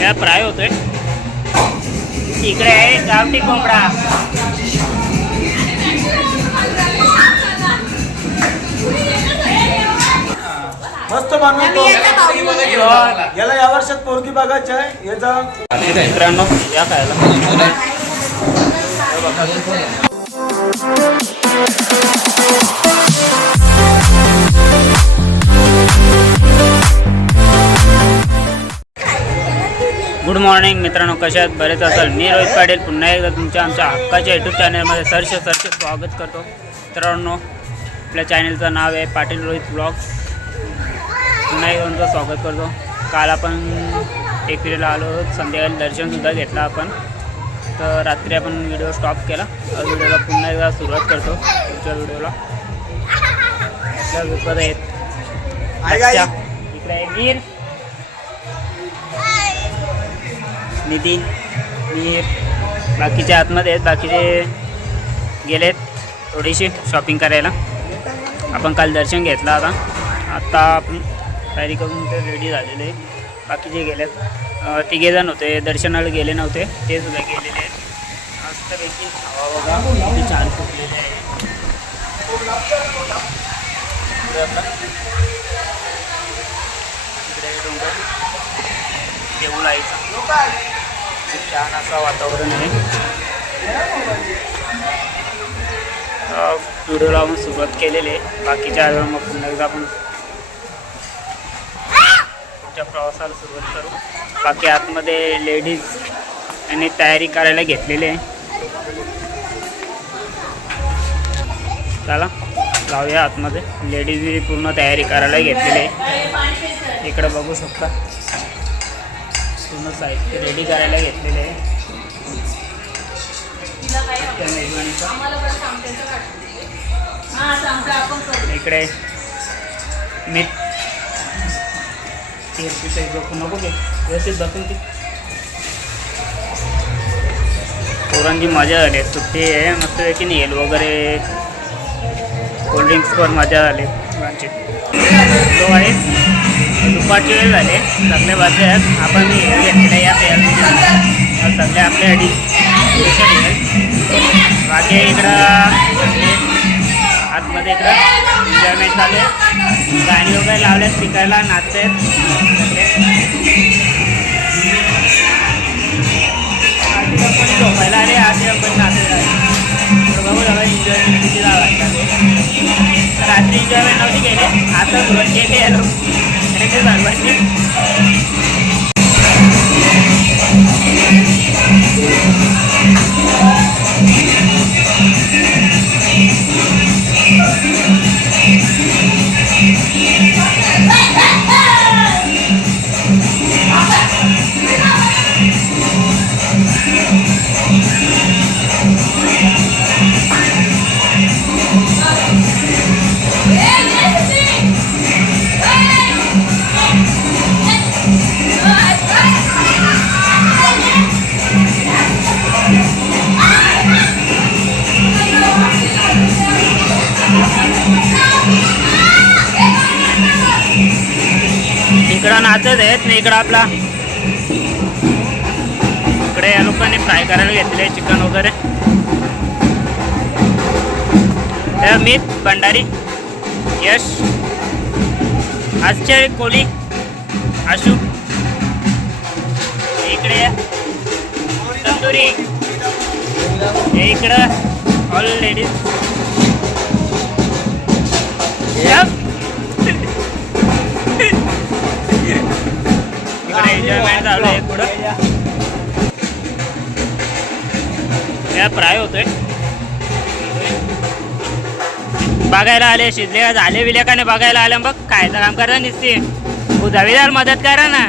या फ्राय होतोय. इकडे आहे गावठी कोंबडा. मस्त बनवतो तर याला या वर्षात पोरगी बघायची आहे. याचा मित्रांनो या खायला. गुड मॉर्निंग मित्रांनो कशात बरेच असाल. मी रोहित पाटील. पुन्हा एकदा तुमच्या आमच्या हक्काच्या यूट्यूब चॅनलमध्ये सरसे सरसे स्वागत करतो. मित्रांनो आपल्या चॅनलचं नाव आहे पाटील रोहित ब्लॉग्स पुन्हा एकदा तुमचं स्वागत करतो. काल आपण टेकडीला आलो संध्याकाळी दर्शनसुद्धा घेतलं आपण. तर रात्री आपण व्हिडिओ स्टॉप केला. व्हिडिओला पुन्हा एकदा सुरुवात करतो. पुढच्या व्हिडिओला आहेत इकडे आहे वीर. नितीन मी बाकीच्या आतमध्ये आहेत. बाकीचे गेलेत. थोडीशी शॉपिंग करायला. आपण काल दर्शन घेतलं आता. आत्ता आपण तयारी करून ते रेडी झालेले बाकीचे गेलेत. अं, तिघेजण होते. दर्शनाला गेले नव्हते. ते सुद्धा गेलेले आहेत. मस्तपैकी हवा बघा. किती छान फुटलेले आहे. डोंगर. देऊळ खूप छान असं वातावरण आहे. व्हिडिओला आपण सुरुवात केलेली आहे. बाकीच्या वेळेला मग पुन्हा एकदा आपण पुढच्या प्रवासाला सुरुवात करू. बाकी आतमध्ये लेडीज यांनी तयारी करायला घेतलेली आहे. चला जाऊया आतमध्ये. लेडीजनी पूर्ण तयारी करायला घेतलेली आहे. इकडे बघू शकता. पूर्ण साहित्य रेडी करायला घेतलेले आहे. इकडे मीठ. तेल पिठाई बघू नको ते व्यवस्थित बसून ती पोरांची मजा आली सुट्टी आहे. मस्तपैकी नेल वगैरे. कोल्ड्रिंक्स पण मजा आली. पोरांची तो आहे. दुपारचे वेळ झाले. सगळे वाजले आहेत. आपण इकडे या प्यायला सगळे आपले स्पेशल बाकी इकडं आतमध्ये इकडं एन्जॉयमेंट चालू आहे. गाणी वगैरे लावले स्पीकरला नाचते कोणी झोपायला अरे आधी आपण नाचायला बघू सगळं एन्जॉयमेंट किती लागतात रात्री एन्जॉयमेंट नव्हती केली. आता सुरुवात केली आहे. लोक त्यांच्या सर्वांनी इकडं नाचत आहेत ना इकडं आपला. इकडे या लोकांनी फ्राय करायला घेतले चिकन वगैरे. अमित भंडारी. यश. आजचे कोली. आशू. इकडे. तंदुरी. हे इकडं. ऑल लेडीज इकडे एन्जॉयमेंट चालू आहे फ्राय होतोय. बघायला आले शिजले झाले विले का नाही बघायला आले बघ खायचं काम करता निसते. उधावीदार मदत करा ना.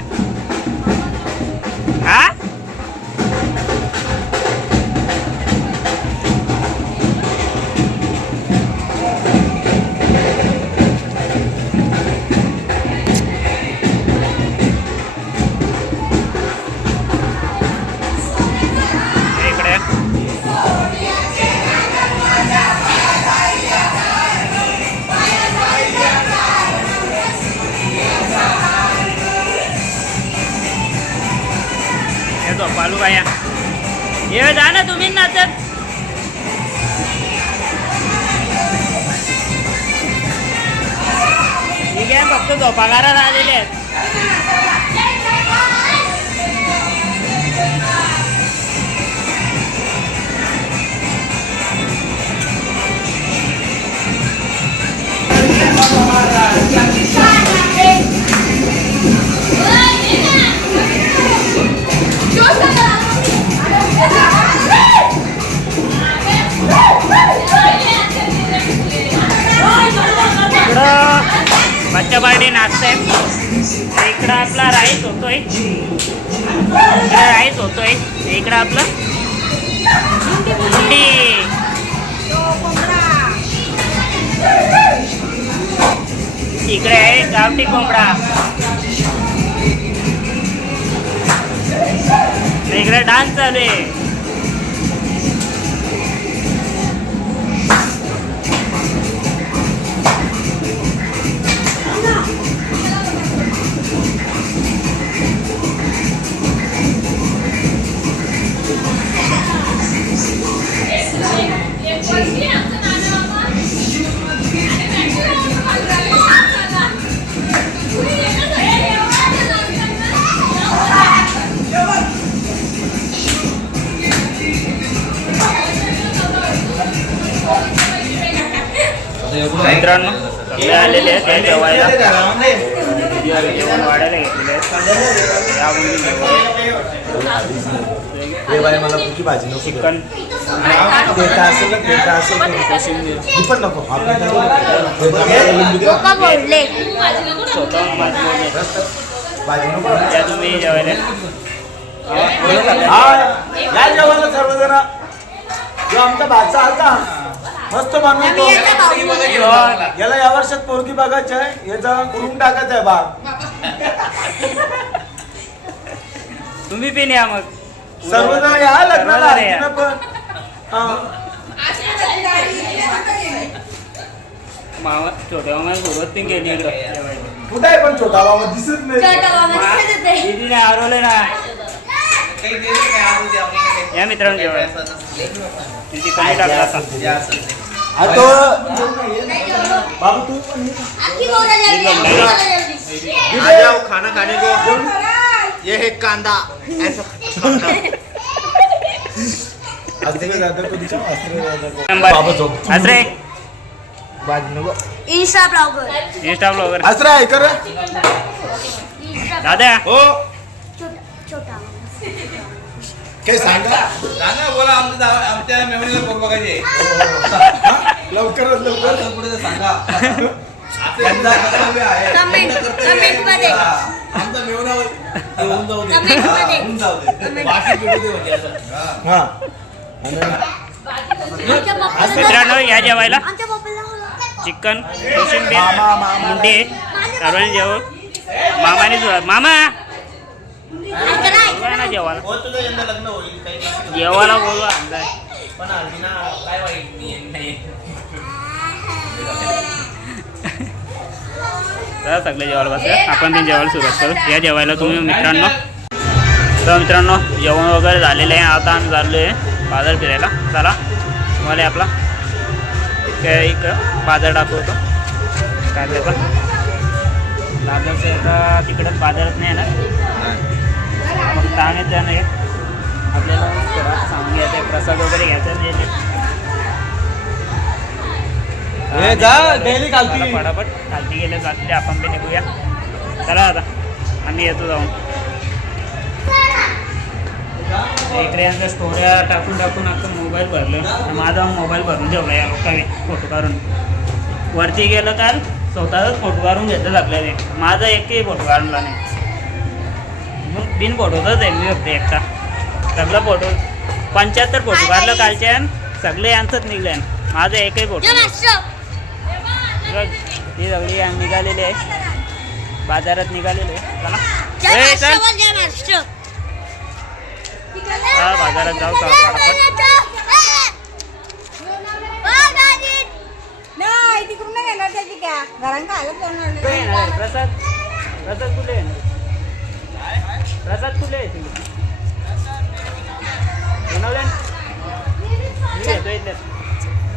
हे जा ना तुम्ही नाचत ठीक आहे फक्त झोपागारा राहिलेले आहेत Yeah. बच्चा नाचते इकडं आपला राईस होतोय. इकडं राईस होतोय. इकडं आपलं मुंडी इकडे आहे गावठी कोंबडा. इकडे डान्स चालू आहे. मित्रांनो सगळे आलेले आहेत जेवायला जेवण वाढायला घेतलेले आहेत मला चिकन भाजी त्या तुम्ही जेवायला सर्वजण. आमचा भाचा आता मस्त बनवतो याला या वर्षात पोरगी बघायची आहे. याचा करून टाकायचं आहे बाग तुम्ही पण या मग. सर्वजण या लग्नाला. हळदीनं पण. हा. मामा छोट्या मामा सोबत पण गेली इकडं जेवायला. कुठे आहे पण छोटा बाबा दिसत नाही. दीदीने हरवले ना. या मित्रांनो जेवायला. दीदी कमी टाकला आता. तो बाबू तू पण ये. आ जाओ खाना खाने को। ये है कांदा। ऐसा. असरे इंस्टा ब्लॉगर इंस्टा ब्लॉगर दादा हो। काय सांगा? सांगा बोला आमच्या आमच्या मेमरीला पोर बघायचे. हा? लवकरच लवकर. पुढे सांगा. हा. मित्रांनो या जेवायला. चिकन कोशिंबीर. मुंडी सर्वांनी जेव मामाने मामा! ऐका ना. जेवायला. हो तुझं यंदा लग्न होईल काही नाही. जेवायला बोलवा अंदाज. पण अर्जुना काय वाईट नाही तर सगळे जेवायला बसले आपण पण जेवायला सुरुवात करू. या जेवायला तुम्ही मित्रांनो. तर मित्रांनो जेवण वगैरे झालेलं आहे. आता आम्ही चाललो आहे बाजार फिरायला. चला तुम्हाला आपला काय इकडं बाजार दाखवतो. कांद्याचा बाजारचं आता तिकडं बाजारात नाही ना नाही आपल्याला घ्यायचं प्रसाद वगैरे घ्यायचा आहे ए, जा, गेली खालती. गेले जाते आपण बी निघूया. चला आता आम्ही येतो जाऊन. इकडे यांच्या स्टोऱ्या टाकून टाकून अख्खं मोबाईल भरलं. माझा मोबाईल भरून ठेवला या लोकांनी फोटो काढून. वरती गेलं काल स्वतःच फोटो काढून घेतलं लागले माझा एकही फोटो काढला नाही. बिन फोटोचाच आहे मी फक्त एकटा. सगळं फोटो पंच्याहत्तर फोटो काढलं कालच्या सगळे यांचंच निघले माझा एकही फोटो ही सगळी निघालेली आहे. बाजारात निघालेली आहे. चला. हा, बाजारात जाऊ आहे? प्रसाद? प्रसाद कुठे येणार प्रसाद कुठे आहे तुला बनवलं ना? मी घेतो इथले.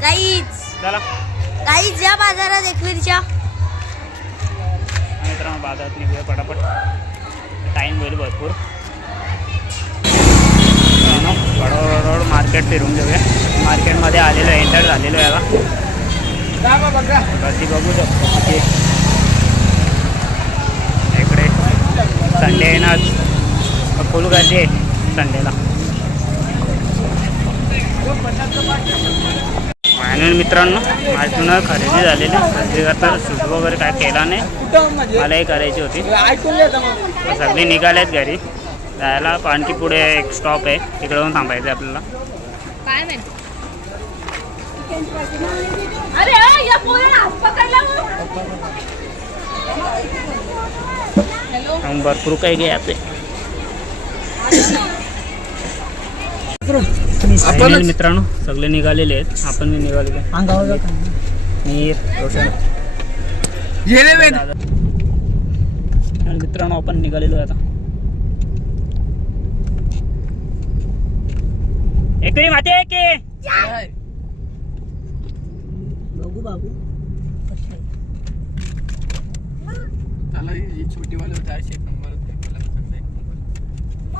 काहीच चला काहीच या बाजारात एकवीरच्या मित्रांनो बाजारात निघूया पटापट टाईम होईल भरपूर वडोद मार्केट फिरून घेऊया मार्केटमध्ये आलेलो एंटर झालेलो आहे याला गर्दी बघू शकतो किती आहे. इकडे संडे आहे आज. फुल गर्दी आहे संडेला. फायनल मित्रांनो माझून खरेदी झालेली. खरेदी करता शूट वगैरे काय केला नाही. मलाही करायची होती. सगळे निघालेत घरी. जायला आणखी पुढे एक स्टॉप आहे. तिकडे जाऊन थांबायचं आपल्याला. आणि भरपूर काही घ्या फायनल मित्रांनो सगळे निघालेले आहेत. आपण मी निघालेले मी रोशन. मित्रांनो आपण निघालेलो आता. एकरी माती आहे की? छोटी वाले चारशे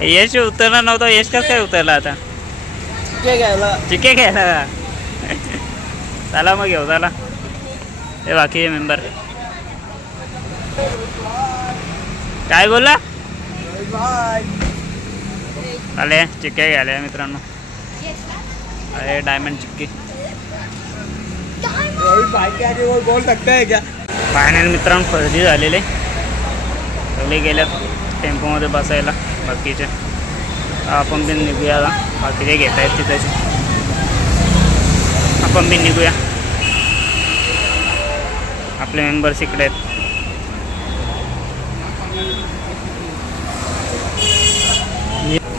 यश उतरला नव्हता यश कसं काय उतरला आता? चिके घ्यायला. चला मग घेऊ चला. हे बाकी मेंबर काय बोलला? आले चिक्के घ्यायला मित्रांनो. अरे डायमंड चिक्की बोल सकते है क्या फायनल मित्रांनो खरेदी झालेले सगळे गेल्यात टेम्पोमध्ये बसायला. बाकीचे. आपण बी निघूया आता. बाकीचे घेत आहेत तिथेच आपण बी निघूया. आपले मेंबर्स इकडे आहेत.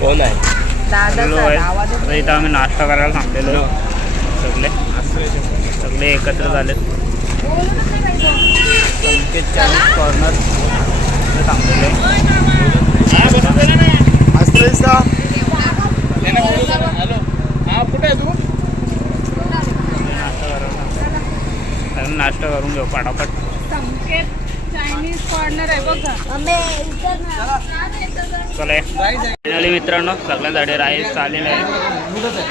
कोण आहे? इथं आम्ही नाश्ता करायला थांबलेलो. सगळे. सगळे एकत्र संकेत चाळीस कॉर्नर थांबलेलो आहे हा कुठे तू नाश्ता करून घेऊ पटापट चायनीज कॉर्नर आहे बघ चला मित्रांनो सगळ्यांसाठी राईस आलेलं आहे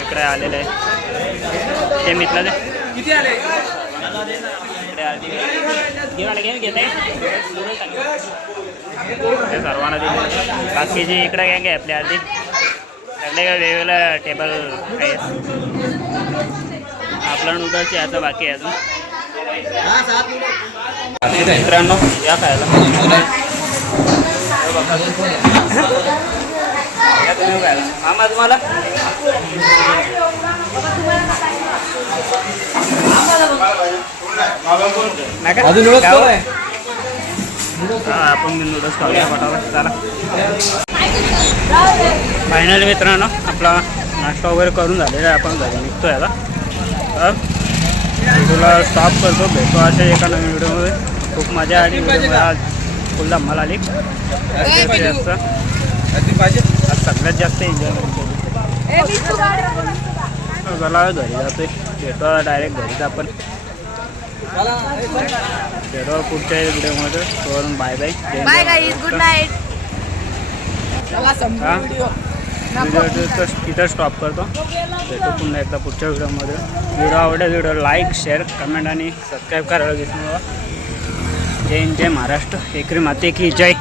इकडे आलेलं आहे ते मित्र किती आले घेते. ते सर्वांना दिले बाकीचे इकडे गँग आहे आपल्या आधी सगळे काय वेगवेगळ्या टेबल आहेत. आपला नूडल्स यायचं बाकी आहे अजून. मित्रांनो या खायला. मामा तुम्हाला? अजून आपण नूडल्स खाऊया फटाफट चला. फायनल मित्रांनो आपला नाश्ता वगैरे करून झालेला आहे आपण घरी निघतोय आता. तर तुला स्टॉप करतो भेटतो अशा एका नवीन व्हिडिओमध्ये. खूप मजा आली व्हिडिओमध्ये आज फुल धम्माल आली. जास्त. आज सगळ्यात जास्त एन्जॉयमेंट केली चला घरी जातोय. भेटतो डायरेक्ट घरीच आपण. भेटू पुढच्या व्हिडिओमध्ये. तोवरून bye bye bye guys good night video इथं इथं स्टॉप करतो. भेटू पुन्हा एकदा पुढच्या व्हिडिओमध्ये. व्हिडिओ आवडेल व्हिडिओ लाईक शेअर कमेंट आणि सबस्क्राईब करायला विसरू नका. जय हिंद जय महाराष्ट्र. एकरी माते की जय.